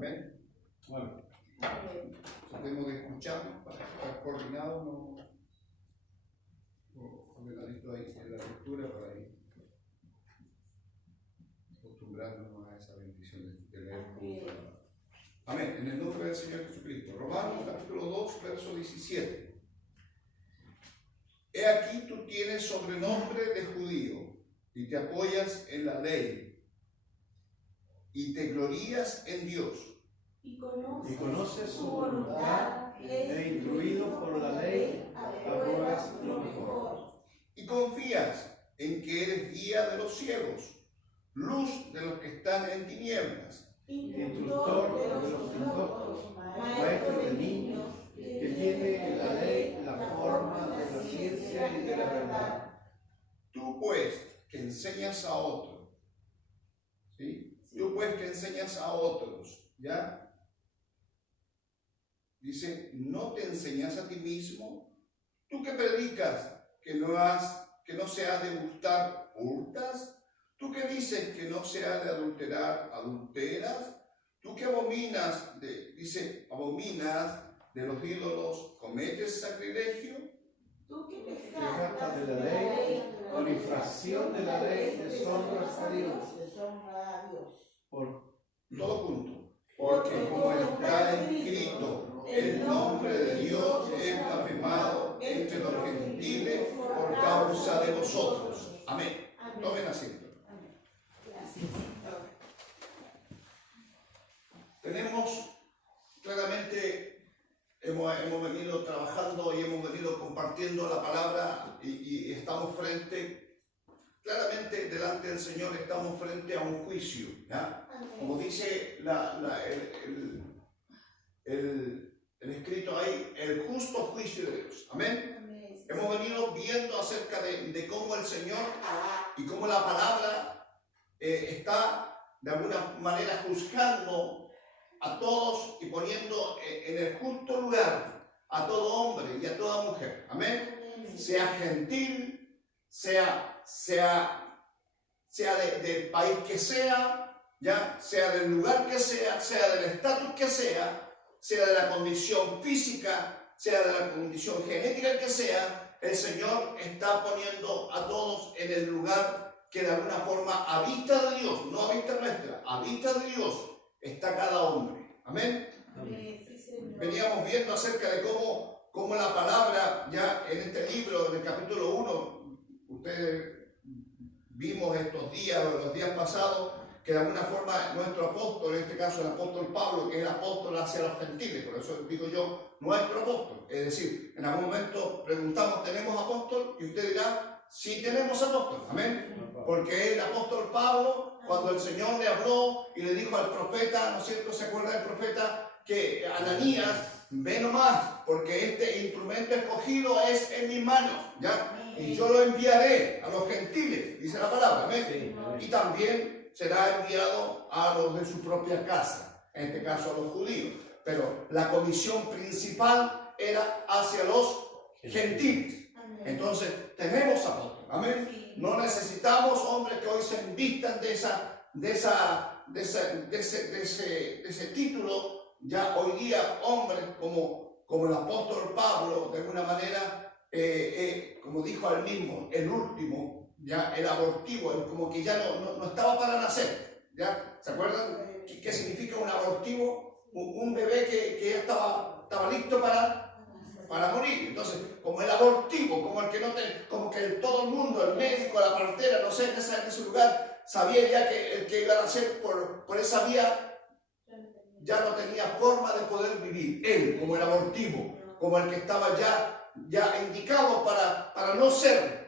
Amén. Bueno, tratemos de escuchar para estar coordinados, no ordenadito ahí en la lectura para ir acostumbrándonos a esa bendición de leer con palabra. Amén. En el nombre del Señor Jesucristo. Romanos capítulo 2, verso 17. He aquí tú tienes sobrenombre de judío y te apoyas en la ley y te glorías en Dios. Y conoces su voluntad, e instruido por la ley, apruebas lo mejor. Y confías en que eres guía de los ciegos, luz de los que están en tinieblas, Instructor de los indoctos, maestro de niños, que tiene en la ley la forma de la ciencia y de la verdad. Tú pues que enseñas a otros, ¿sí? Tú pues que enseñas a otros, ¿ya? Dice, ¿no te enseñas a ti mismo? Tú que predicas que no se ha de gustar, hurtas. Tú que dices que no se ha de adulterar, adulteras. Tú que abominas de los ídolos, cometes sacrilegio. Tú que te jactas de la ley, con infracción de la ley, deshonras a Dios. Por todo junto. Porque como está escrito, el nombre de Dios es blasfemado entre los gentiles por causa de vosotros. Amén. Tomen asiento. Tenemos claramente, hemos venido trabajando y hemos venido compartiendo la palabra y estamos claramente delante del Señor, estamos frente a un juicio, ¿ya? Como dice el escrito ahí, el justo juicio de Dios. Amén. Hemos venido viendo acerca de cómo el Señor y cómo la palabra está de alguna manera juzgando a todos y poniendo en el justo lugar a todo hombre y a toda mujer. Amén. Sea gentil, sea del país que sea, ya, sea del lugar que sea del estatus que sea de la condición física, sea de la condición genética que sea, el Señor está poniendo a todos en el lugar que de alguna forma, a vista de Dios, no a vista nuestra, a vista de Dios, está cada hombre. Amén. Amén. Sí, Señor. Veníamos viendo acerca de cómo la palabra, ya en este libro, en el capítulo 1, ustedes vimos estos días, los días pasados, que de alguna forma nuestro apóstol, en este caso el apóstol Pablo, que es el apóstol hacia los gentiles, por eso digo yo, nuestro apóstol. Es decir, en algún momento preguntamos, ¿tenemos apóstol? Y usted dirá, sí tenemos apóstol. Amén. Porque el apóstol Pablo, cuando el Señor le habló y le dijo al profeta, ¿no es cierto? ¿Se acuerda del profeta? Que Ananías, ve nomás, porque este instrumento escogido es en mis manos, ¿ya? Y yo lo enviaré a los gentiles, dice la palabra, ¿amén? Sí. Y también será enviado a los de su propia casa, en este caso a los judíos. Pero la comisión principal era hacia los gentiles. Entonces, tenemos apóstoles, ¿amén? No necesitamos hombres que hoy se envistan de ese título. Ya hoy día hombres como el apóstol Pablo, de alguna manera, como dijo él mismo, el último, ya el abortivo, como que ya no estaba para nacer, ¿ya? ¿Se acuerdan qué significa un abortivo? Un bebé que ya estaba listo para morir. Entonces, como el abortivo, como el que como que todo el mundo, el médico, la partera, no sé, en ese lugar, sabía ya que el que iba a nacer por esa vía ya no tenía forma de poder vivir. Él, como el abortivo, como el que estaba ya indicado para no ser.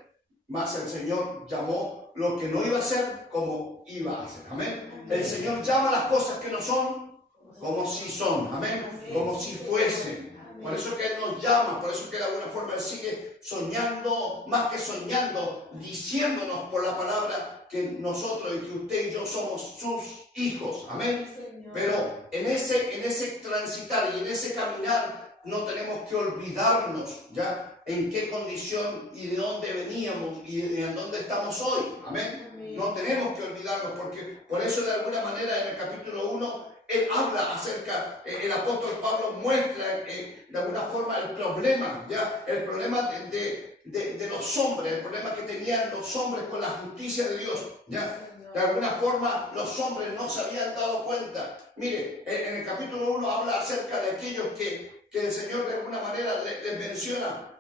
Mas el Señor llamó lo que no iba a ser como iba a ser. Amén. El Señor llama las cosas que no son como si son. Amén. Como si fuesen. Por eso que Él nos llama, por eso que de alguna forma Él sigue soñando, más que soñando, diciéndonos por la palabra que nosotros y que usted y yo somos sus hijos. Amén. Pero en ese transitar y en ese caminar no tenemos que olvidarnos ya en qué condición y de dónde veníamos y en dónde estamos hoy. Amén. No tenemos que olvidarnos, porque por eso de alguna manera en el capítulo 1 él habla habla acerca, el apóstol Pablo muestra de alguna forma el problema, ¿ya? El problema de los hombres, el problema que tenían los hombres con la justicia de Dios, ¿ya? De alguna forma los hombres no se habían dado cuenta. Mire, en el capítulo 1 habla acerca de aquellos que el Señor de alguna manera les menciona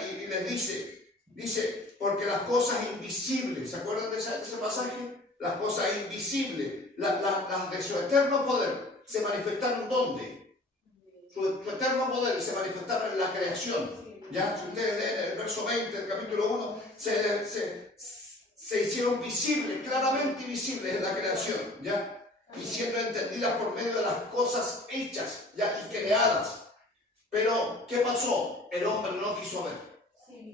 y les dice, porque las cosas invisibles, ¿se acuerdan de ese pasaje? Las cosas invisibles, las de su eterno poder, se manifestaron ¿dónde? Su eterno poder se manifestaron en la creación. Ya, si ustedes leen el verso 20 del capítulo 1, se hicieron visibles, claramente visibles en la creación, ¿ya? Y siendo entendidas por medio de las cosas hechas, ¿ya? Y creadas. Pero, ¿qué pasó? El hombre no quiso ver,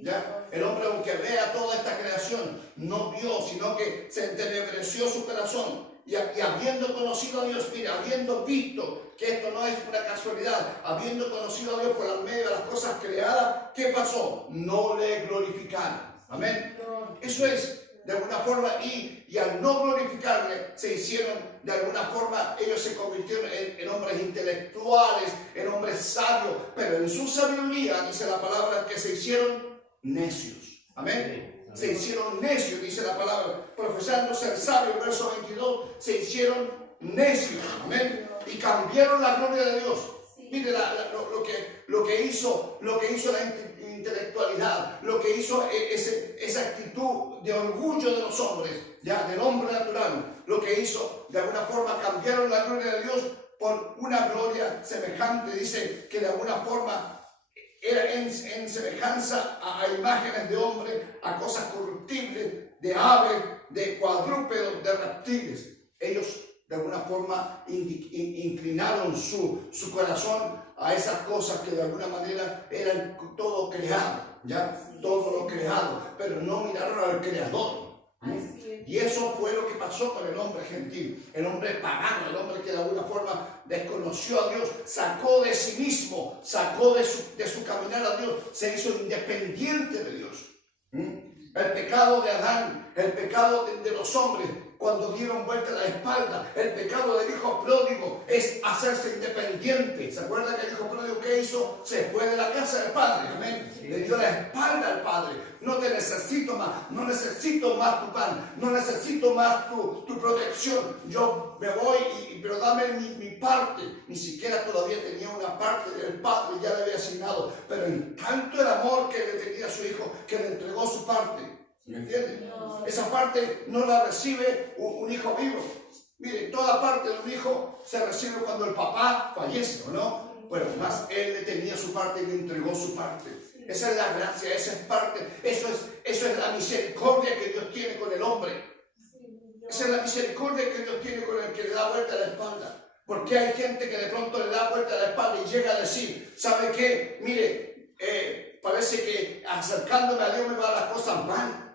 ¿ya? El hombre, aunque vea toda esta creación, no vio, sino que se entenebreció su corazón. Y habiendo conocido a Dios, mira, habiendo visto que esto no es una casualidad, habiendo conocido a Dios por medio de las cosas creadas, ¿qué pasó? No le glorificaron. Amén. Eso es, de alguna forma, y al no glorificarle, se hicieron, de alguna forma, ellos se convirtieron en hombres intelectuales, en hombres sabios, pero en su sabiduría, dice la palabra, que se hicieron necios. Amén. Se hicieron necios, dice la palabra, profesando ser sabios, verso 22, se hicieron necios, amén, y cambiaron la gloria de Dios. Mire lo que hizo la intelectualidad, lo que hizo esa actitud de orgullo de los hombres, ya del hombre natural, lo que hizo, de alguna forma, cambiaron la gloria de Dios por una gloria semejante, dice que de alguna forma era en semejanza a imágenes de hombres, a cosas corruptibles, de aves, de cuadrúpedos, de reptiles. Ellos de alguna forma inclinaron su corazón a esas cosas que de alguna manera eran todo creado, ¿ya? Todo lo creado, pero no miraron al Creador. Y eso fue lo que pasó con el hombre gentil, el hombre pagano, el hombre que de alguna forma desconoció a Dios, sacó de sí mismo, sacó de su caminar a Dios, se hizo independiente de Dios. El pecado de Adán, el pecado de los hombres, cuando dieron vuelta la espalda, el pecado del hijo pródigo es hacerse independiente. ¿Se acuerdan que el hijo pródigo qué hizo? Se fue de la casa del padre, amén. Le dio la espalda al padre. No te necesito más, no necesito más tu pan, no necesito más tu protección. Yo me voy, pero dame mi parte. Ni siquiera todavía tenía una parte del padre, ya le había asignado. Pero en tanto el amor que le tenía a su hijo, que le entregó su parte. ¿Me entienden? Esa parte no la recibe un hijo vivo. Mire, toda parte de un hijo se recibe cuando el papá fallece, ¿o no? Bueno, más él le tenía su parte y le entregó su parte. Esa es la gracia, esa es parte, eso es la misericordia que Dios tiene con el hombre. Esa es la misericordia que Dios tiene con el que le da vuelta a la espalda. Porque hay gente que de pronto le da vuelta a la espalda y llega a decir, ¿sabe qué? Mire, parece que acercándome a Dios me van las cosas mal.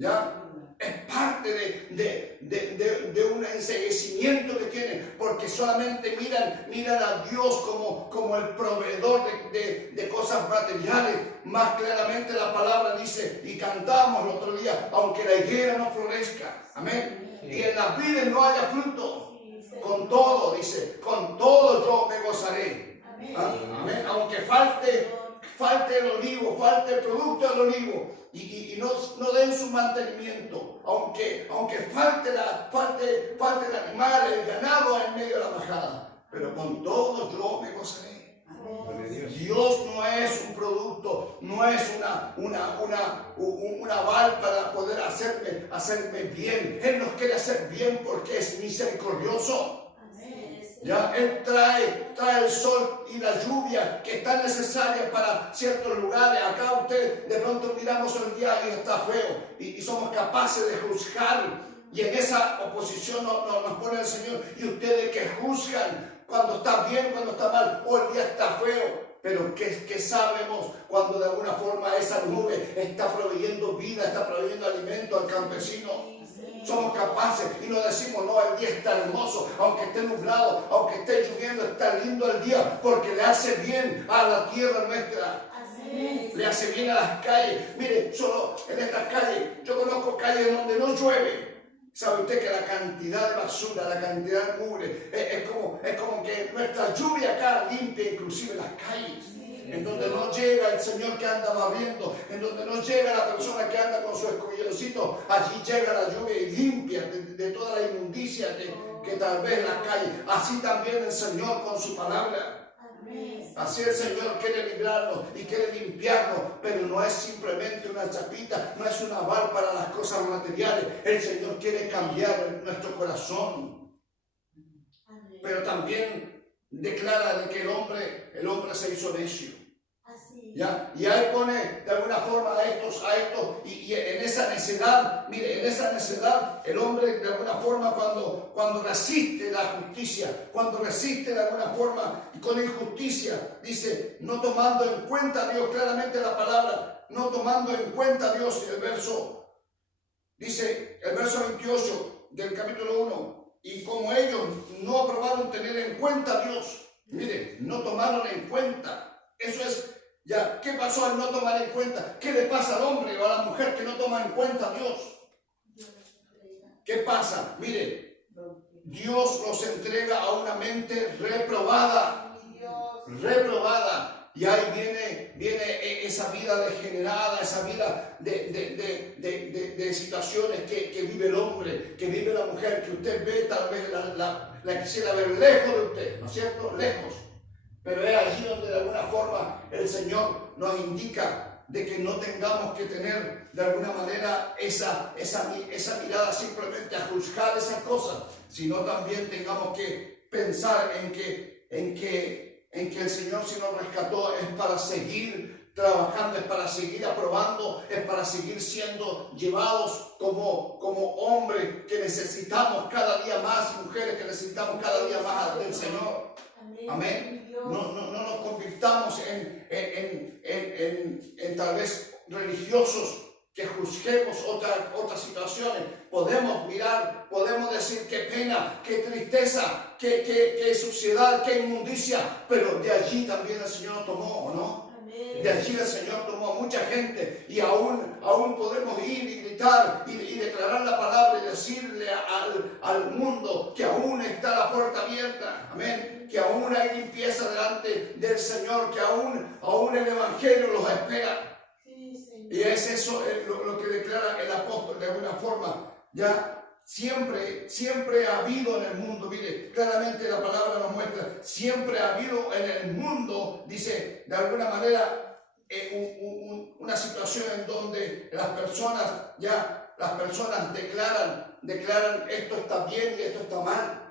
¿Ya? Es parte de un enceguecimiento que tienen, porque solamente miran a Dios como el proveedor de cosas materiales. Más claramente la palabra dice, y cantamos el otro día, aunque la higuera no florezca, amén, y en las vides no haya fruto, con todo, dice, con todo yo me gozaré, amén, aunque falte el olivo, falte el producto del olivo, y no den su mantenimiento, aunque falte el animal, el ganado en medio de la majada, pero con todo yo me gozaré. Dios no es un producto, no es una aval para poder hacerme bien. Él nos quiere hacer bien porque es misericordioso. Ya, Él trae el sol y la lluvia que están necesarias para ciertos lugares. Acá usted de pronto miramos el día y está feo y somos capaces de juzgar, y en esa oposición nos pone el Señor. Y ustedes que juzgan cuando está bien, cuando está mal, o el día está feo. Pero ¿qué sabemos cuando de alguna forma esa nube está proveyendo vida, está proveyendo alimento al campesino? Somos capaces y nos decimos, no, el día está hermoso, aunque esté nublado, aunque esté lloviendo, está lindo el día, porque le hace bien a la tierra nuestra. Le hace bien a las calles. Mire, solo en estas calles, yo conozco calles donde no llueve. ¿Sabe usted que la cantidad de basura, la cantidad de mugre, es como que nuestra lluvia acá limpia inclusive las calles? En donde no llega el Señor que anda barriendo, en donde no llega la persona que anda con su escobillocito, allí llega la lluvia y limpia de toda la inmundicia que tal vez las calles. Así también el Señor con su palabra. Así el Señor quiere librarnos y quiere limpiarnos, pero no es simplemente una chapita, no es un aval para las cosas materiales. El Señor quiere cambiar nuestro corazón. Pero también declara de que el hombre se hizo necio. ¿Ya? Y ahí pone de alguna forma a estos, y en esa necedad, mire, en esa necedad, el hombre de alguna forma cuando resiste la justicia, cuando resiste de alguna forma y con injusticia, dice, no tomando en cuenta a Dios, claramente la palabra, no tomando en cuenta a Dios, el verso 28 del capítulo 1, y como ellos no aprobaron tener en cuenta a Dios, mire, no tomaron en cuenta, eso es. Ya, ¿qué pasó al no tomar en cuenta? ¿Qué le pasa al hombre o a la mujer que no toma en cuenta a Dios? ¿Qué pasa? Mire, Dios los entrega a una mente reprobada. Reprobada. Y ahí viene esa vida degenerada, esa vida de situaciones que vive el hombre, que vive la mujer, que usted ve, tal vez la quisiera ver lejos de usted, ¿no es cierto? Lejos. Pero es allí donde de alguna forma el Señor nos indica de que no tengamos que tener de alguna manera esa mirada simplemente a juzgar esas cosas, sino también tengamos que pensar en que el Señor, si nos rescató, es para seguir trabajando, es para seguir aprobando, es para seguir siendo llevados como hombres que necesitamos cada día más y mujeres que necesitamos cada día más del Señor. Amén. No nos convirtamos en tal vez religiosos que juzguemos otras situaciones. Podemos mirar, podemos decir qué pena, qué tristeza, qué suciedad, qué inmundicia, pero de allí también el Señor tomó, ¿o no? De allí el Señor tomó a mucha gente y aún podemos ir y gritar y declarar la palabra y decirle al mundo que aún está la puerta abierta. Amén. Que aún hay limpieza delante del Señor, que aún el Evangelio los espera. Y es eso lo que declara el apóstol de alguna forma. Ya siempre ha habido en el mundo, mire, claramente la palabra nos muestra, siempre ha habido en el mundo, dice, de alguna manera, una situación en donde las personas declaran esto está bien y esto está mal.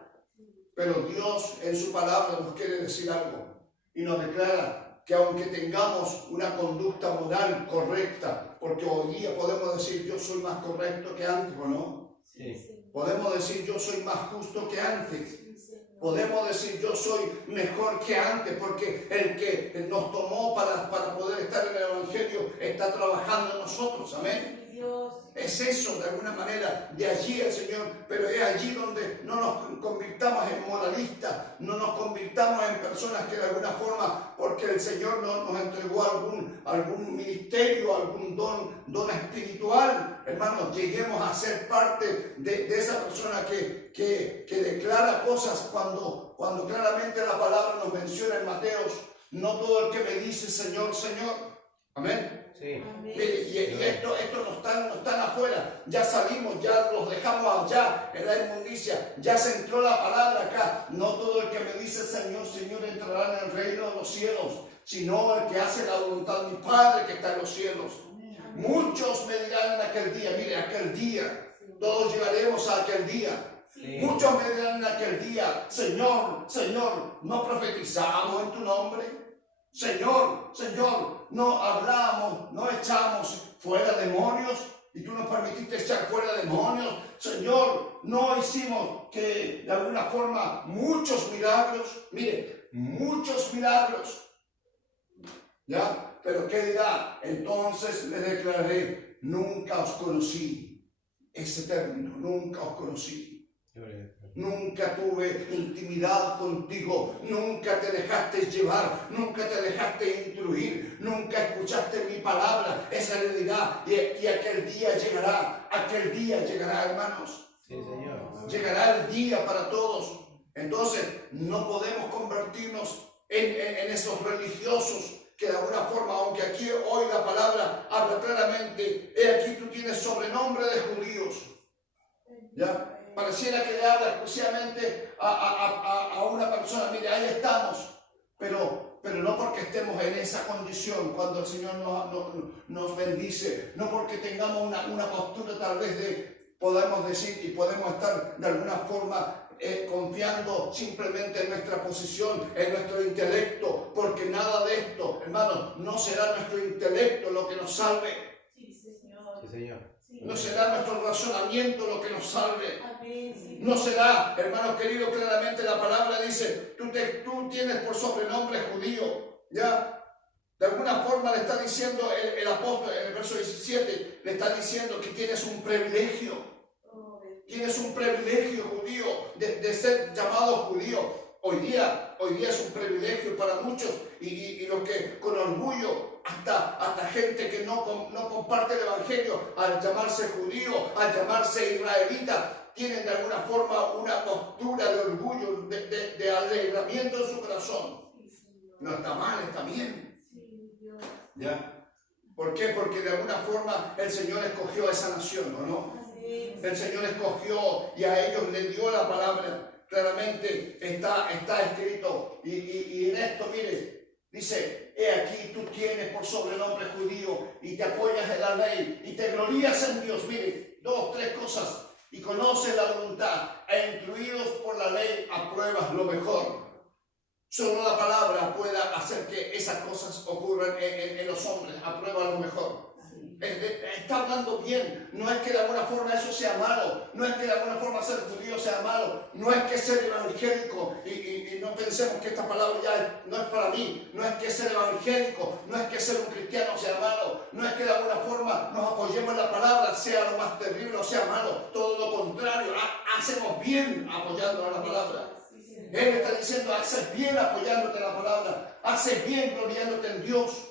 Pero Dios en su palabra nos quiere decir algo y nos declara que aunque tengamos una conducta moral correcta, porque hoy día podemos decir yo soy más correcto que antes, ¿o no? Sí. Podemos decir yo soy más justo que antes. Podemos decir yo soy mejor que antes, porque el que nos tomó para poder estar en el Evangelio está trabajando en nosotros. Amén. Es eso de alguna manera, de allí el Señor, pero es allí donde no nos convirtamos en moralistas, no nos convirtamos en personas que de alguna forma, porque el Señor nos entregó algún ministerio, algún don espiritual, hermanos, lleguemos a ser parte de esa persona que declara cosas cuando claramente la palabra nos menciona en Mateos, no todo el que me dice Señor, Señor, amén. Sí. Y esto no están afuera, ya salimos, ya los dejamos allá en la inmundicia, ya se entró la palabra acá. No todo el que me dice Señor, Señor entrará en el reino de los cielos, sino el que hace la voluntad de mi Padre que está en los cielos. Muchos me dirán en aquel día, mire, aquel día, todos llegaremos a aquel día. Sí. Muchos me dirán en aquel día, Señor, Señor, ¿no profetizamos en tu nombre? Señor, Señor, no hablamos, no echamos fuera demonios y tú nos permitiste echar fuera demonios. Señor, no hicimos que de alguna forma muchos milagros, mire, muchos milagros. ¿Ya? Pero ¿qué dirá? Entonces le declaré, nunca os conocí. Ese término, nunca os conocí. Nunca tuve intimidad contigo, nunca te dejaste llevar, nunca te dejaste instruir, nunca escuchaste mi palabra. Esa le dirá, y aquel día llegará, hermanos. Sí, Señor. Llegará el día para todos. Entonces no podemos convertirnos en esos religiosos que de alguna forma, aunque aquí hoy la palabra habla claramente, he aquí tú tienes sobrenombre de judíos. ¿Ya? Pareciera que le habla exclusivamente a una persona, mire, ahí estamos, pero no porque estemos en esa condición cuando el Señor nos bendice, no porque tengamos una postura tal vez de, podemos decir y podemos estar de alguna forma confiando simplemente en nuestra posición, en nuestro intelecto, porque nada de esto, hermanos, no será nuestro intelecto lo que nos salve. Sí, Señor. Sí, Señor. No será nuestro razonamiento lo que nos salve. No será, hermano querido, claramente la palabra dice, tú tienes por sobrenombre judío, ¿ya? De alguna forma le está diciendo el apóstol en el verso 17, le está diciendo que tienes un privilegio. Tienes un privilegio judío de ser llamado judío. Hoy día es un privilegio para muchos y los que con orgullo, hasta gente que no comparte el evangelio, al llamarse judío, al llamarse israelita, tienen de alguna forma una postura de orgullo, de alegramiento en su corazón. No está mal, está bien. ¿Ya? ¿Por qué? Porque de alguna forma el Señor escogió a esa nación, ¿o no? El Señor escogió y a ellos le dio la palabra. Claramente está escrito y en esto, mire, dice, he aquí tú tienes por sobrenombre judío y te apoyas en la ley y te glorías en Dios. Mire, 2, 3 cosas. Y conoces la voluntad e instruidos por la ley apruebas lo mejor. Solo la palabra puede hacer que esas cosas ocurran en los hombres. Aprueba lo mejor. Está hablando bien. No es que de alguna forma eso sea malo. No es que de alguna forma ser judío sea malo. No es que ser evangélico y no pensemos que esta palabra ya no es para mí. No es que ser evangélico, no es que ser un cristiano sea malo. No es que de alguna forma nos apoyemos en la palabra sea lo más terrible o sea malo. Todo lo contrario. Hacemos bien apoyándonos en la palabra. Él está diciendo, haces bien apoyándote en la palabra. Haces bien gloriándote en Dios.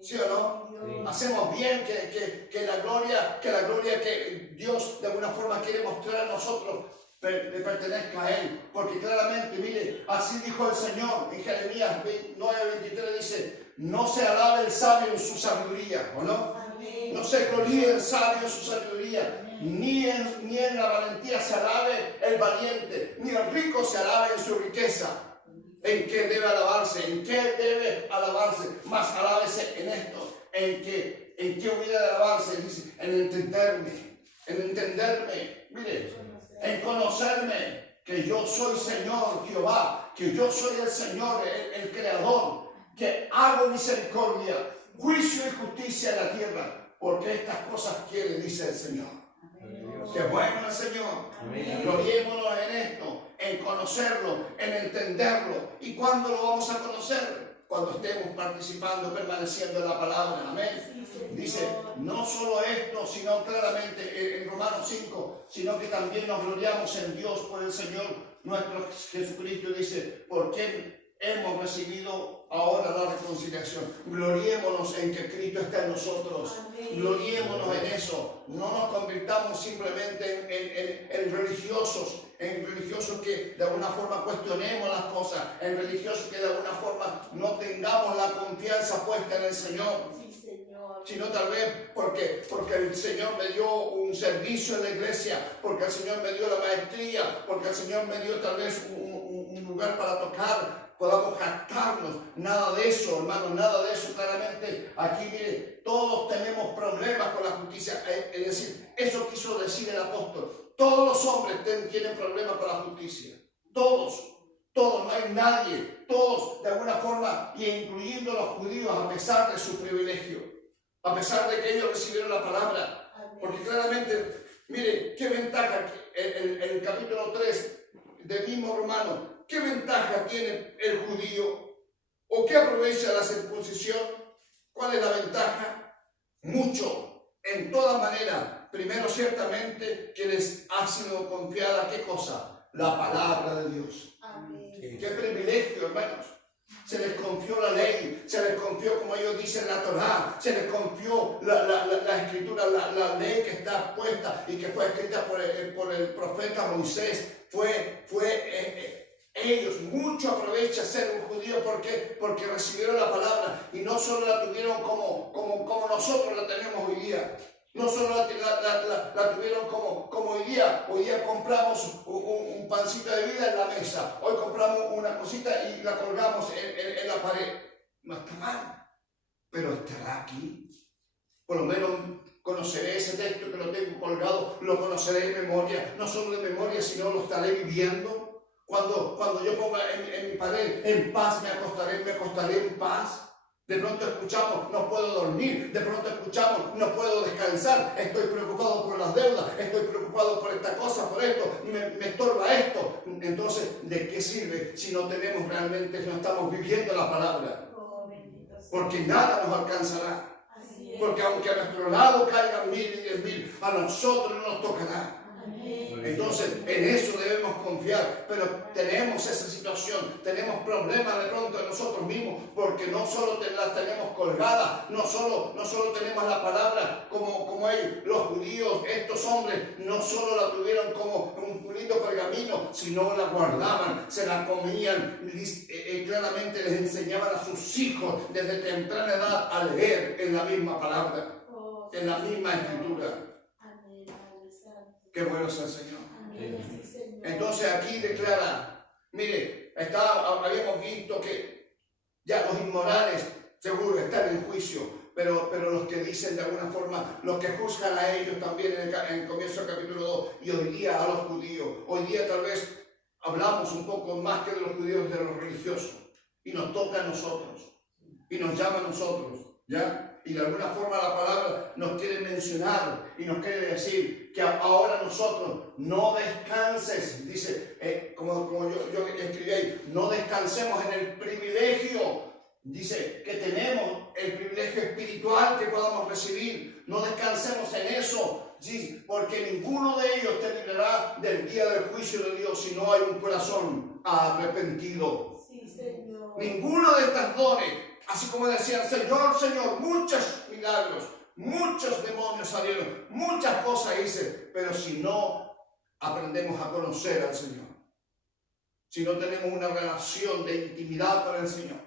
¿Sí o no? Sí. Hacemos bien que la gloria que Dios de alguna forma quiere mostrar a nosotros le pertenezca a Él. Porque claramente, mire, así dijo el Señor en Jeremías 9:23, dice, no se alabe el sabio en su sabiduría, ¿o no? Amén. No se gloríe el sabio en su sabiduría. Ni en la valentía se alabe el valiente, ni el rico se alabe en su riqueza. ¿En qué debe alabarse? ¿En qué debe alabarse? Más alábese en esto. ¿En qué hubiera de alabarse? Dice, en entenderme, mire, en conocerme, que yo soy Señor Jehová, que yo soy el Señor, el Creador, que hago misericordia, juicio y justicia en la tierra, porque estas cosas quiere, dice el Señor. Que bueno el Señor. Gloriémonos en esto, en conocerlo, en entenderlo. ¿Y cuándo lo vamos a conocer? Cuando estemos participando, permaneciendo en la palabra. Amén. Dice, no solo esto, sino claramente en Romanos 5, sino que también nos gloriamos en Dios por el Señor nuestro Jesucristo. Dice, porque hemos recibido ahora la reconciliación. Gloriémonos en que Cristo está en nosotros. Gloriémonos en eso. No nos convirtamos simplemente en religiosos que de alguna forma cuestionemos las cosas, en religiosos que de alguna forma no tengamos la confianza puesta en el Señor. Sino tal vez porque el Señor me dio un servicio en la iglesia, porque el Señor me dio la maestría, porque el Señor me dio tal vez un lugar para tocar, podamos jactarnos. Nada de eso, hermano, nada de eso. Claramente aquí, mire, todos tenemos problemas con la justicia. Es decir, eso quiso decir el apóstol. Todos los hombres tienen problemas con la justicia. Todos, no hay nadie. Todos, de alguna forma, y incluyendo los judíos, a pesar de su privilegio, a pesar de que ellos recibieron la palabra. Porque claramente, mire, qué ventaja en el capítulo 3 del mismo Romano, qué ventaja tiene el judío, o qué aprovecha la circuncisión. ¿Cuál es la ventaja? Mucho, en toda manera. Primero, ciertamente, que les ha sido confiada, ¿qué cosa? La palabra de Dios. Amén. Qué privilegio, hermanos. Se les confió la ley, se les confió, como ellos dicen, la Torá, se les confió la escritura, la ley que está puesta y que fue escrita por el profeta Moisés. Ellos, mucho aprovechan ser un judío porque recibieron la palabra y no solo la tuvieron como nosotros la tenemos hoy día. No solo la tuvieron como hoy día. Hoy día compramos un pancito de vida en la mesa. Hoy compramos una cosita y la colgamos en la pared. No está mal, pero estará aquí. Por lo menos conoceré ese texto que lo tengo colgado, lo conoceré en memoria. No solo en memoria, sino lo estaré viviendo. Cuando yo ponga en mi pared, en paz me acostaré en paz. De pronto escuchamos, no puedo dormir. De pronto escuchamos, no puedo descansar. Estoy preocupado por las deudas. Estoy preocupado por esta cosa, por esto. Me estorba esto. Entonces, ¿de qué sirve si no tenemos realmente, no estamos viviendo la palabra? Porque nada nos alcanzará. Porque aunque a nuestro lado caigan 1000 y 10.000, a nosotros no nos tocará. Entonces, en eso debemos confiar, pero tenemos esa situación, tenemos problemas de pronto de nosotros mismos, porque no solo las tenemos colgadas, no solo tenemos la palabra como ellos, los judíos, estos hombres, no solo la tuvieron como un bonito pergamino, sino la guardaban, se la comían, claramente les enseñaban a sus hijos desde temprana edad a leer en la misma palabra, en la misma escritura. Qué bueno es el Señor. Entonces aquí declara, mire, habíamos visto que ya los inmorales seguro están en juicio, pero los que dicen de alguna forma, los que juzgan a ellos también en el comienzo del capítulo 2 y hoy día a los judíos. Hoy día tal vez hablamos un poco más que de los judíos, de los religiosos, y nos toca a nosotros y nos llama a nosotros, ¿ya? Y de alguna forma la palabra nos quiere mencionar y nos quiere decir que ahora nosotros no descanses, dice, como yo escribí ahí, no descansemos en el privilegio, dice que tenemos el privilegio espiritual que podamos recibir, no descansemos en eso, ¿sí? Porque ninguno de ellos te librará del día del juicio de Dios si no hay un corazón arrepentido. Sí, Señor. Ninguno de estos dones. Así como decían, Señor, Señor, muchos milagros, muchos demonios salieron, muchas cosas hice, pero si no aprendemos a conocer al Señor, si no tenemos una relación de intimidad con el Señor,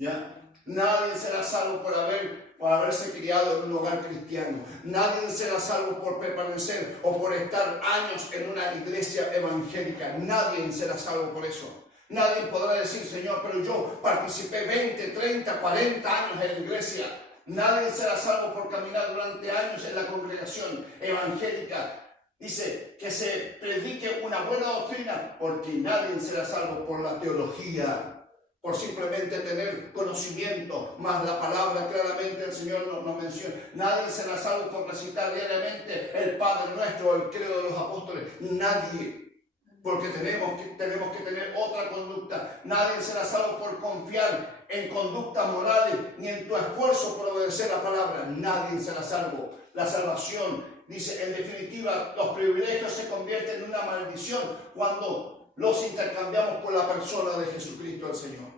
¿ya? Nadie será salvo por haberse criado en un hogar cristiano. Nadie será salvo por permanecer o por estar años en una iglesia evangélica. Nadie será salvo por eso. Nadie podrá decir, Señor, pero yo participé 20, 30, 40 años en la iglesia. Nadie será salvo por caminar durante años en la congregación evangélica. Dice que se predique una buena doctrina, porque nadie será salvo por la teología, por simplemente tener conocimiento, más la palabra claramente el Señor nos menciona. Nadie será salvo por recitar diariamente el Padre Nuestro, el credo de los apóstoles. Nadie. Porque tenemos que tener otra conducta. Nadie será salvo por confiar en conductas morales ni en tu esfuerzo por obedecer la palabra. Nadie será salvo. La salvación, dice, en definitiva, los privilegios se convierten en una maldición cuando los intercambiamos por la persona de Jesucristo el Señor.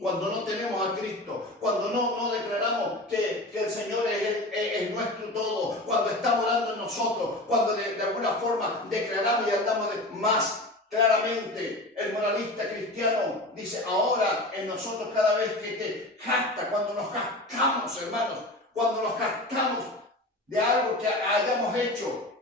Cuando no tenemos a Cristo, cuando no declaramos que el Señor es nuestro todo, cuando está morando en nosotros, cuando de alguna forma declaramos y andamos más claramente, el moralista cristiano dice, ahora en nosotros cada vez que te jacta, cuando nos jactamos, hermanos, cuando nos jactamos de algo que hayamos hecho,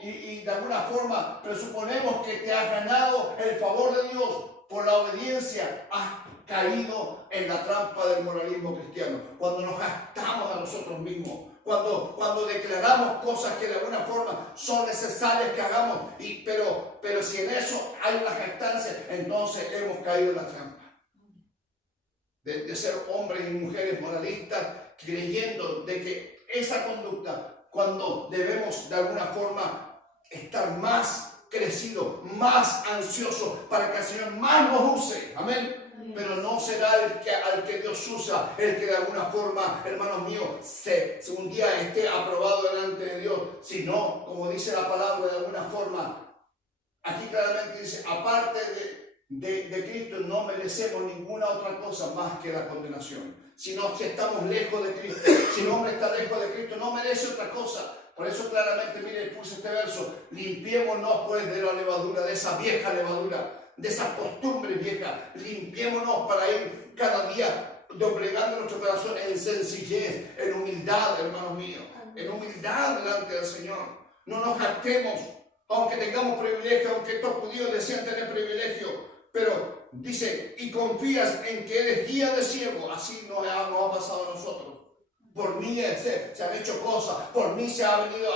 y de alguna forma presuponemos que te has ganado el favor de Dios por la obediencia, has caído en la trampa del moralismo cristiano. Cuando nos jactamos a nosotros mismos, cuando declaramos cosas que de alguna forma son necesarias que hagamos, pero si en eso hay una jactancia, entonces hemos caído en la trampa de ser hombres y mujeres moralistas, creyendo de que esa conducta, cuando debemos de alguna forma estar más crecido, más ansioso para que el Señor más nos use, amén. Pero no será al que Dios usa, el que de alguna forma, hermanos míos, un día esté aprobado delante de Dios, sino, como dice la palabra de alguna forma, aquí claramente dice, aparte de Cristo no merecemos ninguna otra cosa más que la condenación. Si estamos lejos de Cristo, si el hombre está lejos de Cristo, no merece otra cosa. Por eso claramente, mire, puse este verso: limpiémonos pues de la levadura, de esa vieja levadura, de esa costumbre vieja. Limpiémonos para ir cada día doblegando nuestro corazón en sencillez, en humildad, hermanos míos, en humildad delante del Señor. No nos jactemos, aunque tengamos privilegio, aunque estos judíos decían tener privilegio, pero dice, y confías en que eres guía de ciego. Así nos ha pasado a nosotros. Por mí se han hecho cosas, por mí se ha venido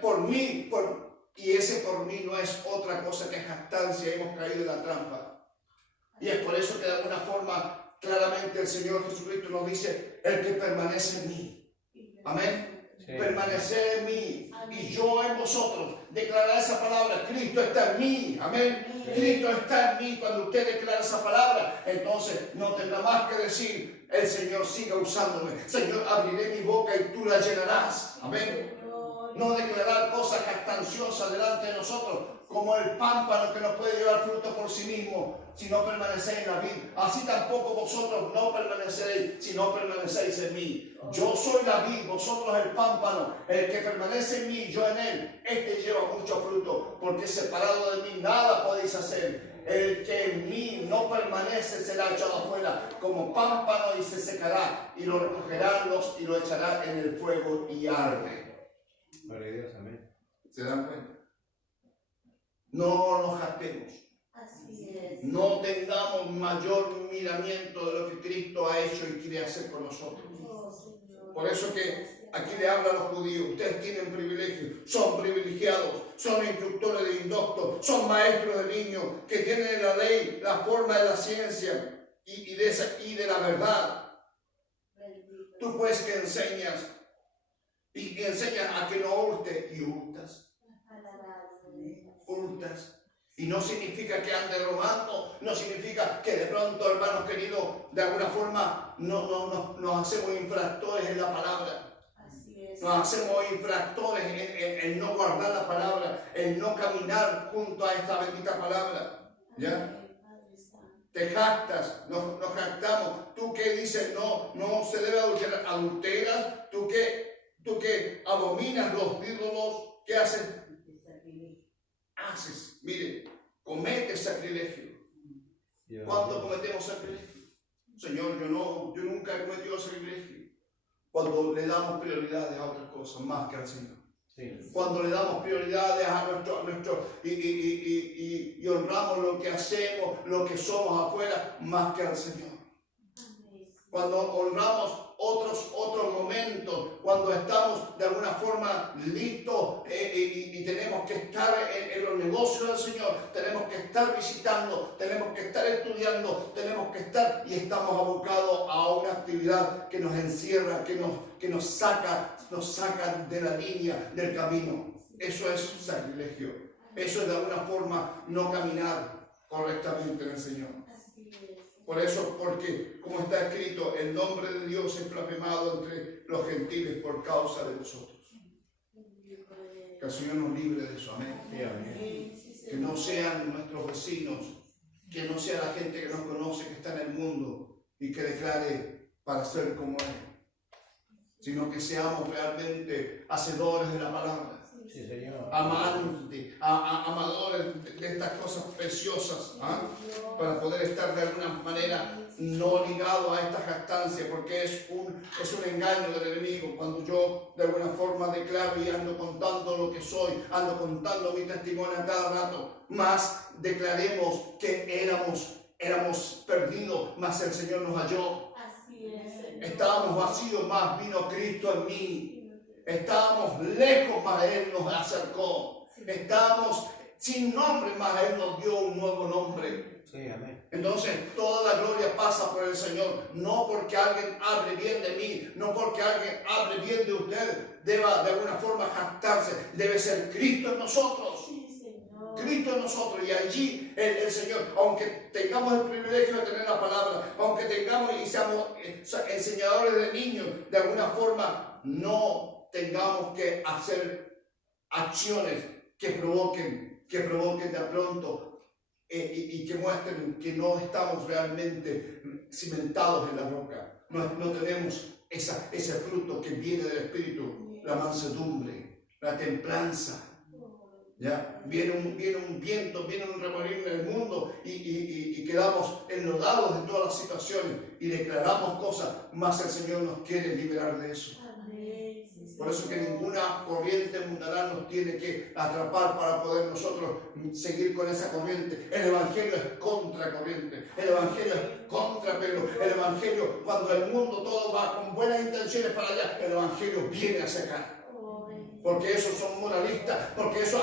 por mí, y ese por mí no es otra cosa que jactancia. Hemos caído en la trampa. Y es por eso que de alguna forma claramente el Señor Jesucristo nos dice: el que permanece en mí. Amén. Sí. Permanecer en mí y yo en vosotros. Declarar esa palabra: Cristo está en mí. Amén. Sí. Cristo está en mí. Cuando usted declara esa palabra, entonces no tendrá más que decir: el Señor siga usándome. Señor, abriré mi boca y tú la llenarás. Amén. No declarar cosas jactanciosas delante de nosotros, como el pámpano que no puede llevar fruto por sí mismo si no permanecéis en la vid. Así tampoco vosotros no permaneceréis si no permanecéis en mí. Yo soy la vid, vosotros el pámpano. El que permanece en mí, yo en él, este lleva mucho fruto, porque separado de mí nada podéis hacer. El que en mí no permanece será echado afuera como pámpano y se secará, y lo recogerán y lo echarán en el fuego y arde. Gloria a Dios, amén. ¿Se dan cuenta? No nos jactemos. Así es. No tengamos mayor miramiento de lo que Cristo ha hecho y quiere hacer con nosotros. Por eso que aquí le habla a los judíos: ustedes tienen privilegios, son privilegiados, son instructores de indoctos, son maestros de niños, que tienen en la ley la forma de la ciencia y de la verdad. Tú pues que enseñas a que no hurte, y hurtas. Y no significa que ande robando, no significa que de pronto, hermanos queridos, de alguna forma nos hacemos infractores en la palabra. Así es. Nos hacemos infractores en no guardar la palabra, en no caminar junto a esta bendita palabra. ¿Ya? Te jactas, nos jactamos. Tú que dices no se debe adulterar, adulteras. Tú que abominas los ídolos, ¿qué haces? Mire, comete sacrilegio. ¿Cuándo cometemos sacrilegio? Señor, yo nunca he cometido sacrilegio. Cuando le damos prioridades a otras cosas más que al Señor. Sí. Cuando le damos prioridades a nuestro y honramos lo que hacemos, lo que somos afuera, más que al Señor. Cuando honramos otros momentos, cuando estamos de alguna forma listos y tenemos que estar en los negocios del Señor, tenemos que estar visitando, tenemos que estar estudiando, tenemos que estar y estamos abocados a una actividad que nos encierra, que nos saca de la línea del camino. Eso es sacrilegio. Eso es de alguna forma no caminar correctamente en el Señor. Por eso, porque como está escrito, el nombre de Dios es blasfemado entre los gentiles por causa de vosotros. Que el Señor nos libre de eso, amén. Que no sean nuestros vecinos, que no sea la gente que nos conoce, que está en el mundo y que declare para ser como Él, sino que seamos realmente hacedores de la palabra. Sí, Señor. Amadores de estas cosas preciosas, para poder estar de alguna manera no ligado a esta jactancia, porque es un engaño del enemigo. Cuando yo de alguna forma declaro y ando contando lo que soy, ando contando mi testimonio a cada rato, más declaremos que éramos perdidos, más el Señor nos halló. Así es. Estábamos vacíos, más vino Cristo en mí. Estábamos lejos, más Él nos acercó. Estábamos sin nombre, más Él nos dio un nuevo nombre. Sí, amén. Entonces, toda la gloria pasa por el Señor. No porque alguien hable bien de mí, no porque alguien hable bien de usted, deba de alguna forma jactarse. Debe ser Cristo en nosotros. Sí, Señor. Cristo en nosotros. Y allí el Señor, aunque tengamos el privilegio de tener la palabra, aunque tengamos y seamos enseñadores de niños, de alguna forma no tengamos que hacer acciones que provoquen de pronto y que muestren que no estamos realmente cimentados en la roca. No tenemos ese fruto que viene del Espíritu, la mansedumbre, la templanza. ¿Ya? Viene un viento, viene un remolino en el mundo y quedamos enlodados en todas las situaciones y declaramos cosas, más el Señor nos quiere liberar de eso. Por eso que ninguna corriente mundanal nos tiene que atrapar para poder nosotros seguir con esa corriente. El Evangelio es contracorriente, el Evangelio es contrapelo. El Evangelio, cuando el mundo todo va con buenas intenciones para allá, el Evangelio viene hacia acá. Porque esos son moralistas, porque esos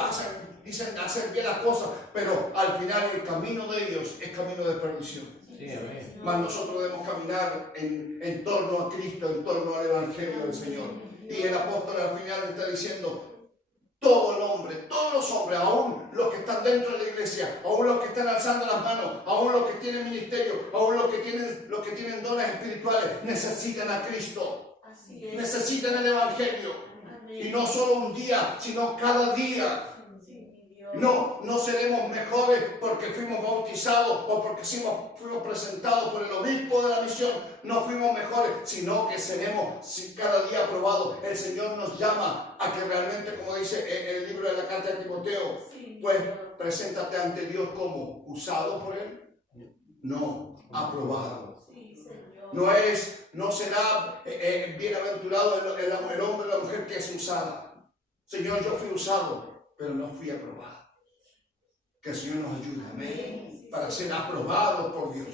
dicen hacer bien las cosas, pero al final el camino de ellos es camino de perdición. Sí, amén. Mas nosotros debemos caminar en torno a Cristo, en torno al Evangelio del Señor. Y el apóstol al final está diciendo, todo el hombre, todos los hombres, aún los que están dentro de la iglesia, aún los que están alzando las manos, aún los que tienen ministerio, aún los que tienen dones espirituales, necesitan a Cristo, necesitan el Evangelio. Y no solo un día, sino cada día. No seremos mejores porque fuimos bautizados o porque fuimos presentados por el obispo de la misión. No fuimos mejores, sino que seremos cada día aprobados. El Señor nos llama a que realmente, como dice el libro de la carta de Timoteo, pues preséntate ante Dios como usado por Él, no aprobado. No será bienaventurado el hombre o la mujer que es usada. Señor, yo fui usado, pero no fui aprobado. Que el Señor nos ayude, amén, para ser aprobados por Dios.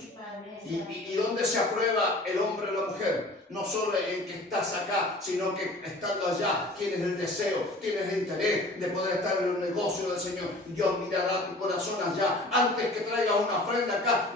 ¿Y dónde se aprueba el hombre o la mujer? No solo en que estás acá, sino que estando allá tienes el deseo, tienes el interés de poder estar en el negocio del Señor. Dios mirará tu corazón allá. Antes que traigas una ofrenda acá,